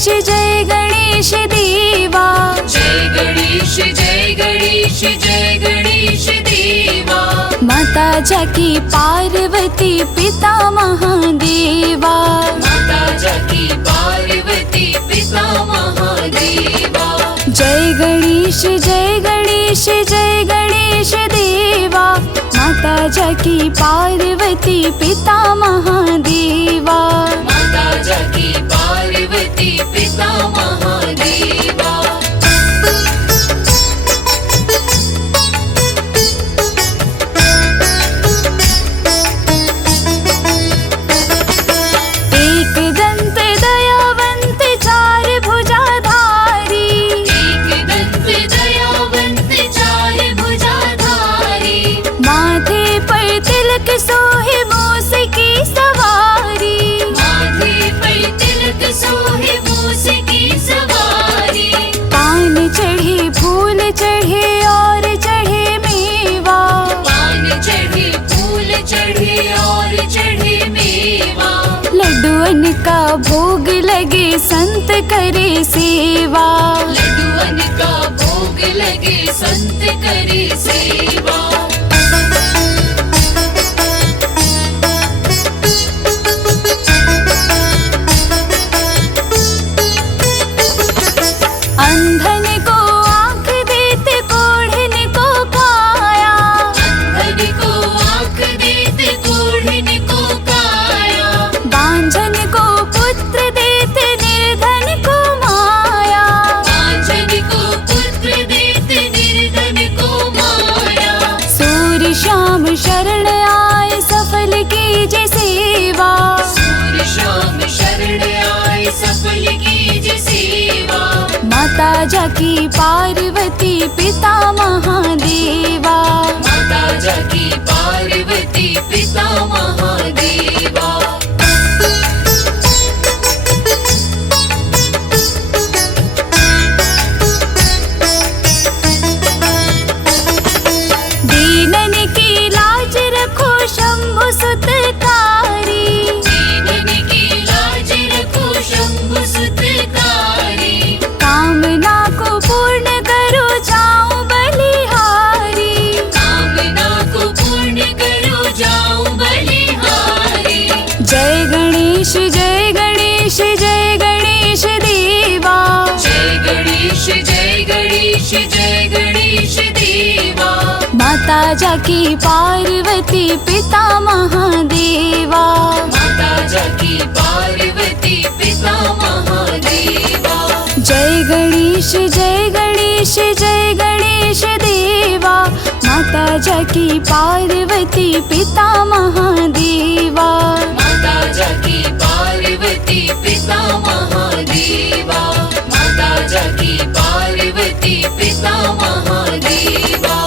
गणेश जय गणेश देवा। जय गणेश जय गणेश जय गणेश देवा। माता जाकी पार्वती पिता महादेवा। माता जाकी पार्वती पिता महादेवा। जय गणेश जय गणेश जय गणेश देवा। माता जाकी पार्वती पिता महादेवा। माता जाकी पार्वती पिता महादेवा। एक दंत दयावंत चार भुजाधारी। एक दंत दयावंत चार भुजाधारी। माथे पर तिलक सोहे मूस की सवारी। माथे पर तिलक सोहे मूस की सवारी। पान चढ़े फूल चढ़े और चढ़े मेवा। पान चढ़े फूल चढ़े और चढ़े मेवा। लड्डुअन का भोग लगे संत करे सेवा। लड्डुअन का भोग लगे संत करे सेवा। अंधन को आँख देते कोढ़न को काया। अंधन को आँख देते कोढ़न को काया। बांझन को पुत्र देते निर्धन को माया। बांझन को पुत्र देते निर्धन को माया। सूर्य श्याम शरण आए सफल कीजे सेवा। सूर्य शाम शरण आए सफल कीजे सेवा। माता जाकी पार्वती पिता महादेवा। माता जाकी पार्वती पिता महादेवा। दीनन की लाज रखो शंभु सुतकारी। दीनन की लाज रखो शंभु सुतकारी। कामना को पूर्ण करो जाऊं बलिहारी। कामना को पूर्ण करो जाऊं बलिहारी। जय गणेश जय गणेश जय गणेश देवा। जय गणेश जय गणेश जय गणेश देवा। माता जाकी पार्वती पिता महादेवा। माता जाकी पार्वती पिता महादेवा। जय गणेश जय गणेश जय गणेश देवा। माता जाकी पार्वती पिता महादेवा। माता जाकी पार्वती पिता महादेवा। माता जाकी पार्वती पिता महादेवा।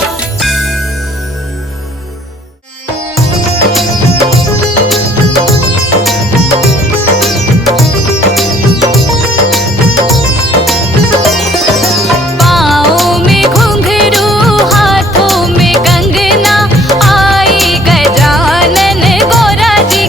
पाँव में घुंघरू हाथों में कंगना। आई गजानन गौरा जी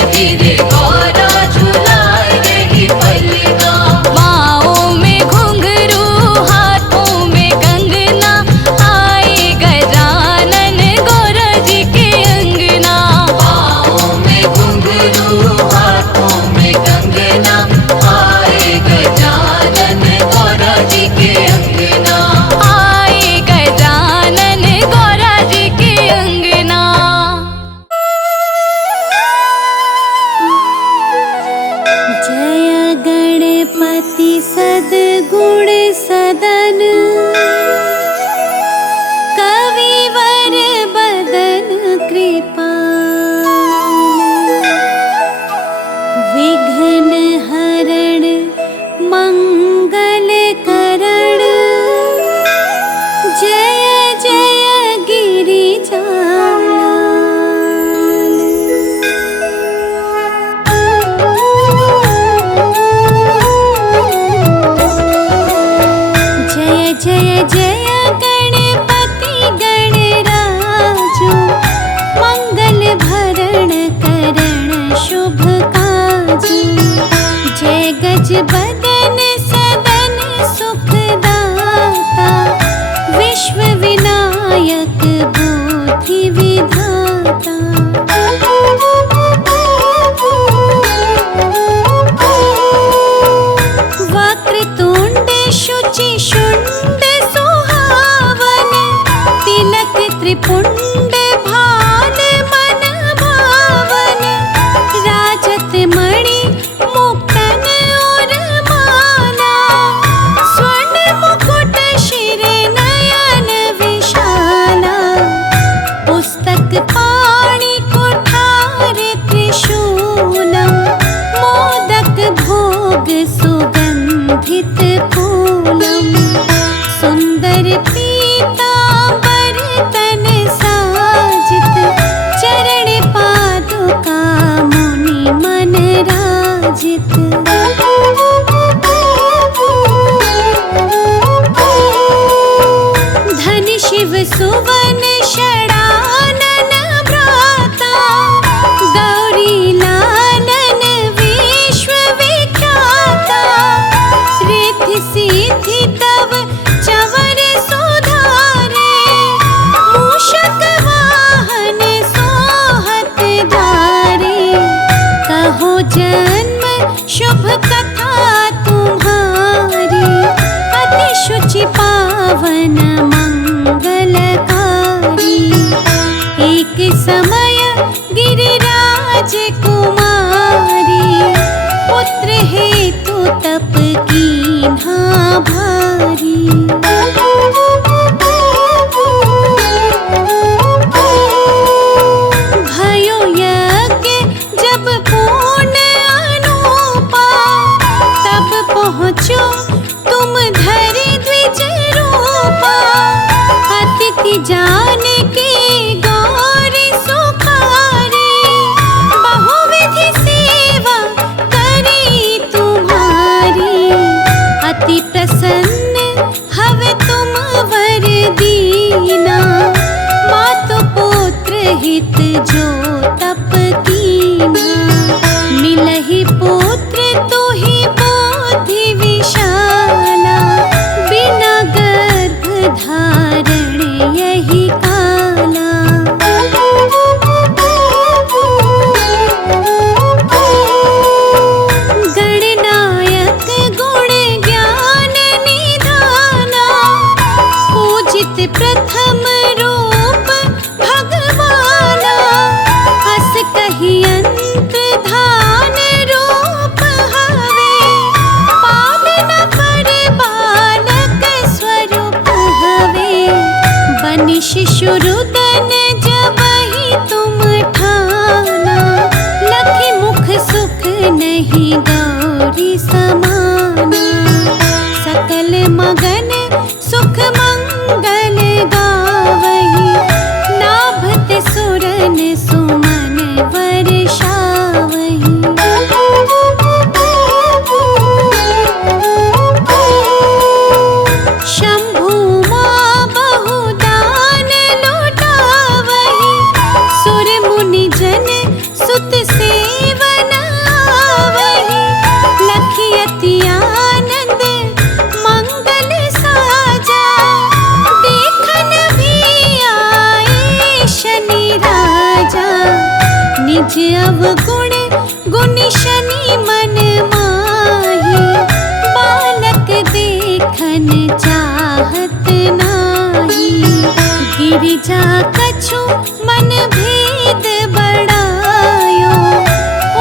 धीरे धीरे गौरा झुलाए रही पलना। पाँवों में घुंघरू हाथों में कंगना, आए गजानन गौरा जी के अंगना। पाँवों में घुंघरू हाथों में कंगना, आए गजानन गौरा जी के अंगना। आए गजानन गौरा जी के अंगना। जय गणपति सद्गुण सदन, कविवर बदन कृपाल। विघ्न हरण मंगल करण, जय जय गिरिजालाल। गुनी शनि मन माही, बालक देखन चाहत नाही। गिरिजा कछु मन भेद बड़ायो,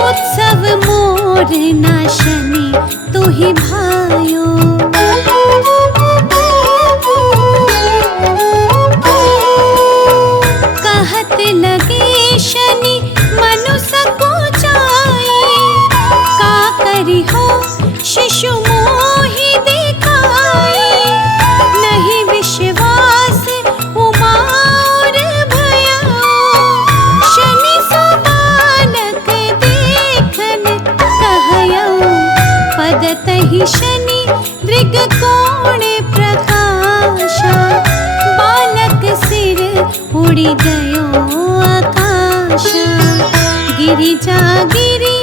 उत्सव मोर ना शनि तुहि भायो। कहत लगे शनि मनु सको जाई, का करी हो शिशु मोहि दिखाई। नहीं विश्वास उमा और भया, शनि सो बालक देखन कहयो। पदतहि शनि दृगकोण प्रकाशा, बालक सिर उड़ी गयो आकाशा। गिरिजा गिरी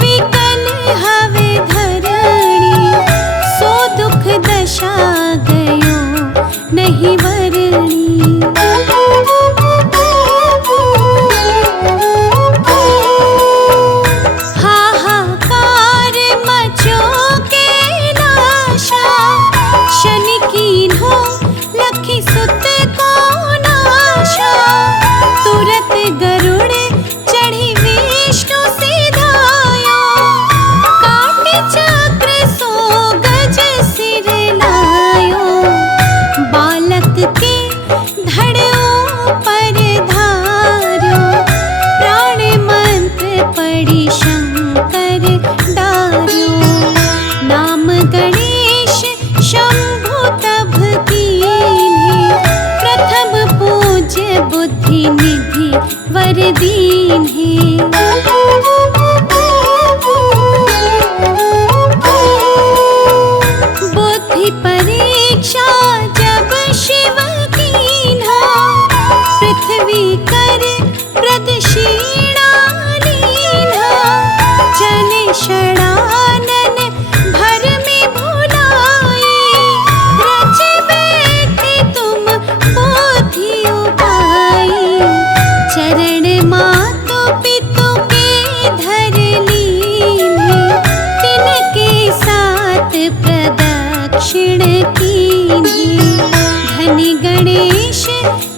विकल हवे धरणी, सो दुख दशा गयो नहीं वरणी। हाहाकार मचो के नाशा, शनि कीन्हो लखी सुत को नाशा। तुरत गरुड़ चढ़ी विष्णु सिधायो, काटे चक्र सो गज सिर लायो। बालक के धड़ों पर धारो, प्राण मंत्र पड़ी शंकर डार्यो। नाम गणेश शंभु तब कीन्हे, प्रथम पूज्य बुद्धि निधि वर दीन्हे। बुद्धि परीक्षा जब शिव कीन्हा, पृथ्वी कर प्रदक्षिणा लीन्हा। चले षडानन भर में भुलाए, रचे बैठे तुम बुद्धि उपाई। चरण मातु पितु के धर लीन्हे, तिनके साथ प्रदक्षिण कीन्हे। धनि गणेश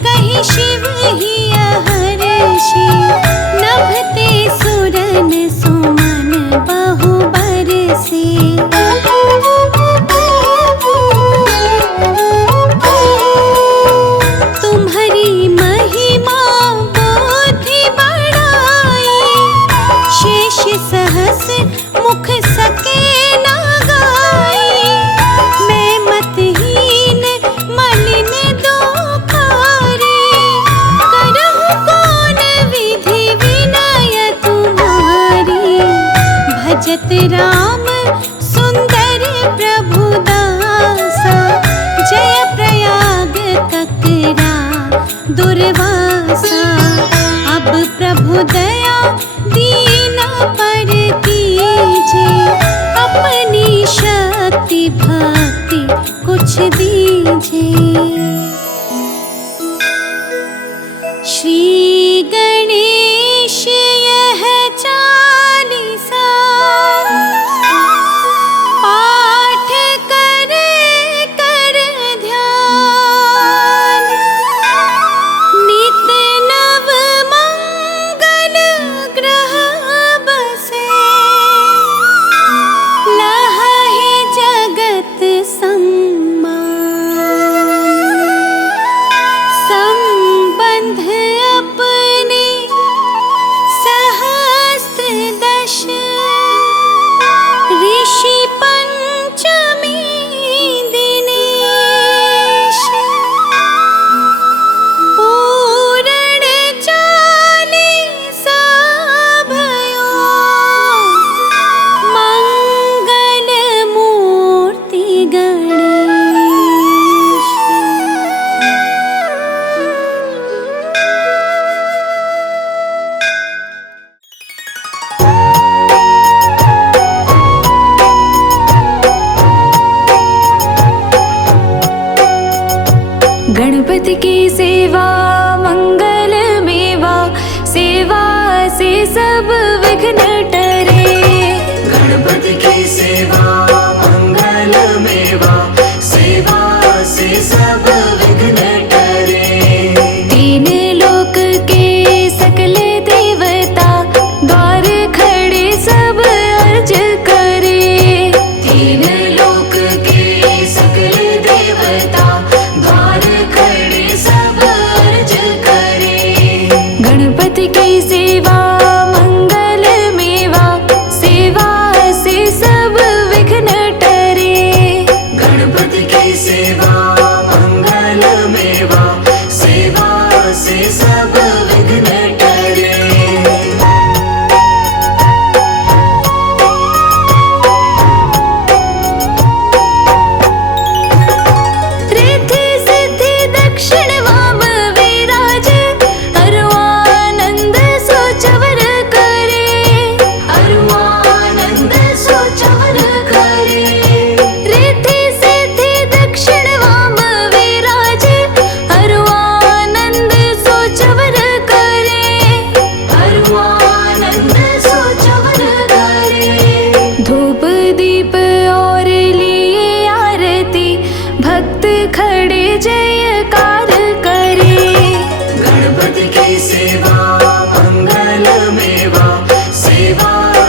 कहि शिव ही हर्षि, नभते सुरन सुमन बहु बरसे। तुम्हारी महिमा बुद्धि बढ़ाई, शेष सहस मुख सके ना गाई। मैं मतहीन मलिन दोखारी, करहु कौन विधि विनय तुम्हारी। भजत राम सुंदर प्रभु दासा, जय प्रयाग ककरा दुर्वासा। अब प्रभु दया दीना पर कीजे, अपनी शक्ति भक्ति कुछ दीजे। श्री गणेश यह चालीसा, पाठ करे कर ध्यान। नित नव मंगल ग्रह बसे, लहहि जगत सम्मान। संबंध अपने सहस्त्र दश, ऋषि पंचमी दिनेश। पूरण चालीसा भयो, मंगल मूर्ति गणेश। गणपति की सेवा मंगल मेवा, सेवा से सब विघ्न टरे।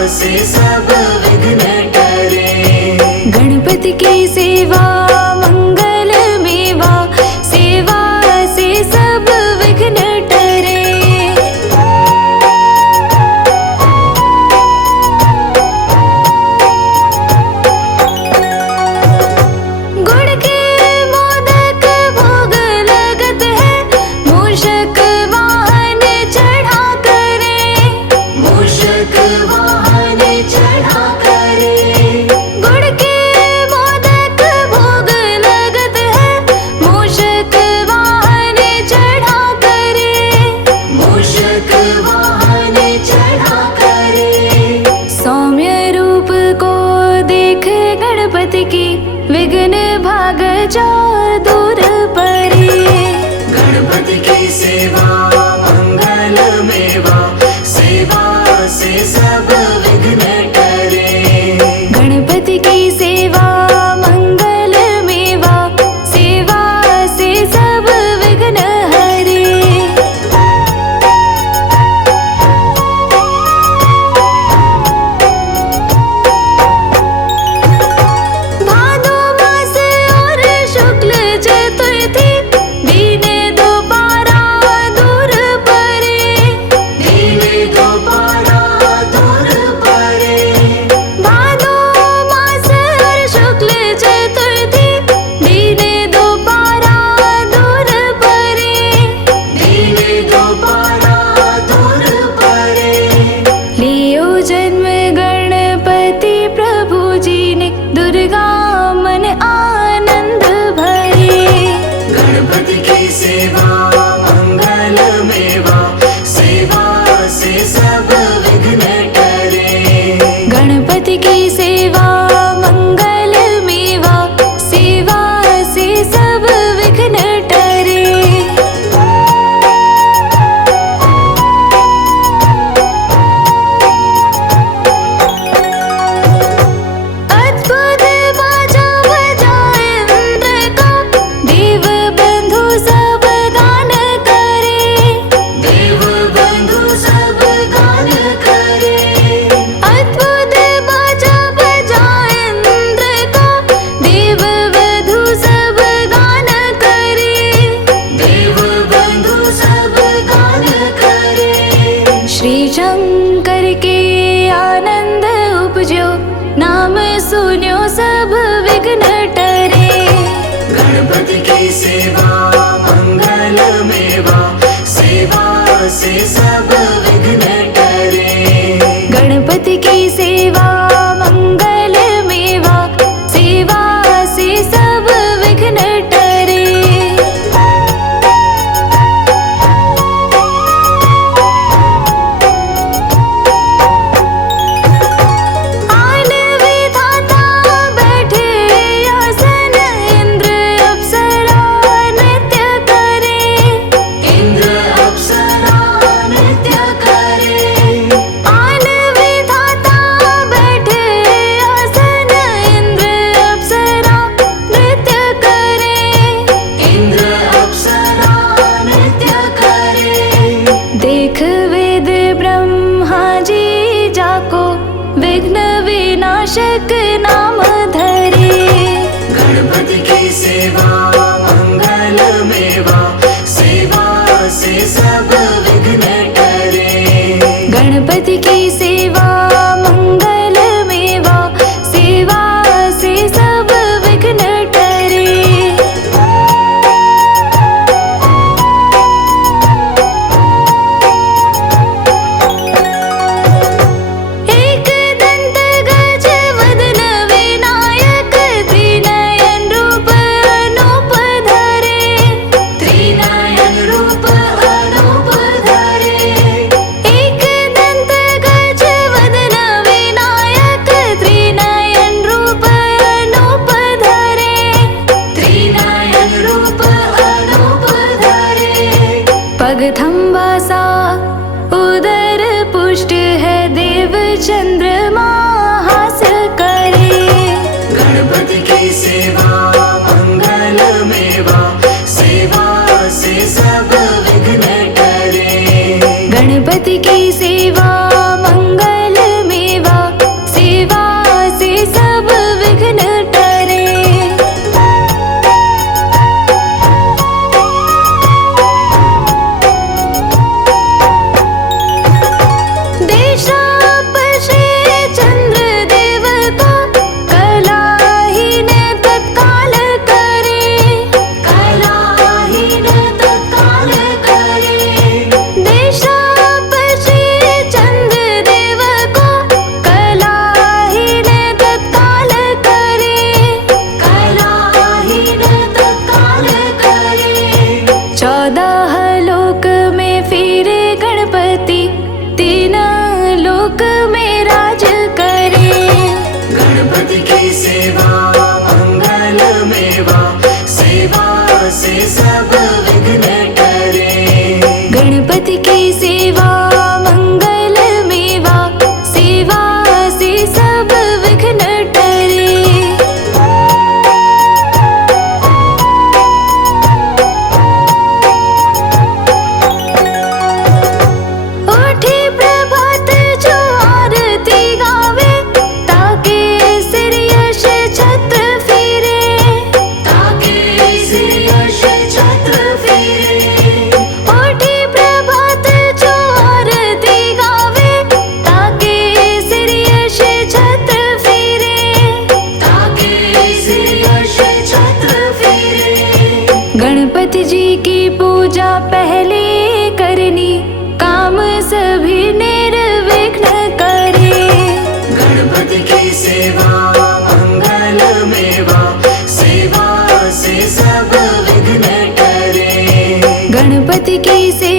से सब विघ्न टरे। गणपति की सेवा मंगल मेवा, सेवा से सब विघ्न टरे। गुड़ के मोदक भोग लगत है, मूषक वाहन चढ़ा करे। मूषक वाहन चढ़ा करे। गुड़ के मोदक भोग लगत है, मूषक वाहन चढ़ा करे। मूषक वाहन चढ़ा करे। सौम्य रूप को देख गणपति की, विघ्न भाग जाओ दूर परे। गणपति की सेवा मंगल मेवा, सेवा से सब विघ्न टरे। गणपति की सेवा मंगल मेवा, सेवा से सब विघ्न हरे। भादो मास और शुक्ल चतुर्थी, दीने दोबारा दूर परे। दीने दोबारा दूर परे। भादो मास और शुक्ल चतुर्थी, दीने दोबारा दूर परे। दीने दोबारा दूर परे। लियो जन्म गणपति प्रभु जी ने, दुर्गा मन आनंद भरे। गणपति की सेवा मंगल मेवा, सेवा से सब विघ्न टरे। गणपति की सेवा मंगल मेवा, सेवा से सब विघ्न टरे। अद्भुत बाजा बजाए इंद्र का, देव बंधु सब गान करे। देव बंधु सब गान करे। अद्भुत बाजा बजाए इंद्र का, देव बंधु सब गान करे। देव बंधु सब गान करे। श्री शंकर के आनंद उपजो, नाम सुन्यो सब विघ्न टरे। गणपति की सेवा मंगल मेवा, सेवा से सब विघ्न टरे। गणपति की सेवा मंगल मेवा, सेवा से सब विघ्न टरे। आन विधाता बैठे आसन, इंद्र अप्सरा नृत्य करे। इंद्र अप्सरा नृत्य करे। आन विधाता बैठे आसन, इंद्र अप्सरा नृत्य करे। इंद्र अप्सरा नृत्य करे। देख वेद ब्रह्मा जी जाको, विघ्न विनाशक नाम धरे। गणपति की सेवा मंगल मेवा, सेवा से सब विघ्न टरे। गणपति की सेवा मंगल मेवा, सेवा से सब विघ्न टरे। एक दंत गज वदन विनायक, त्रिनयन रूप अनोख की पूजा पहले करनी, काम सभी निर्विघ्न करे। गणपति की सेवा मंगल मेवा, सेवा से सब विघ्न टरे। गणपति की सेवा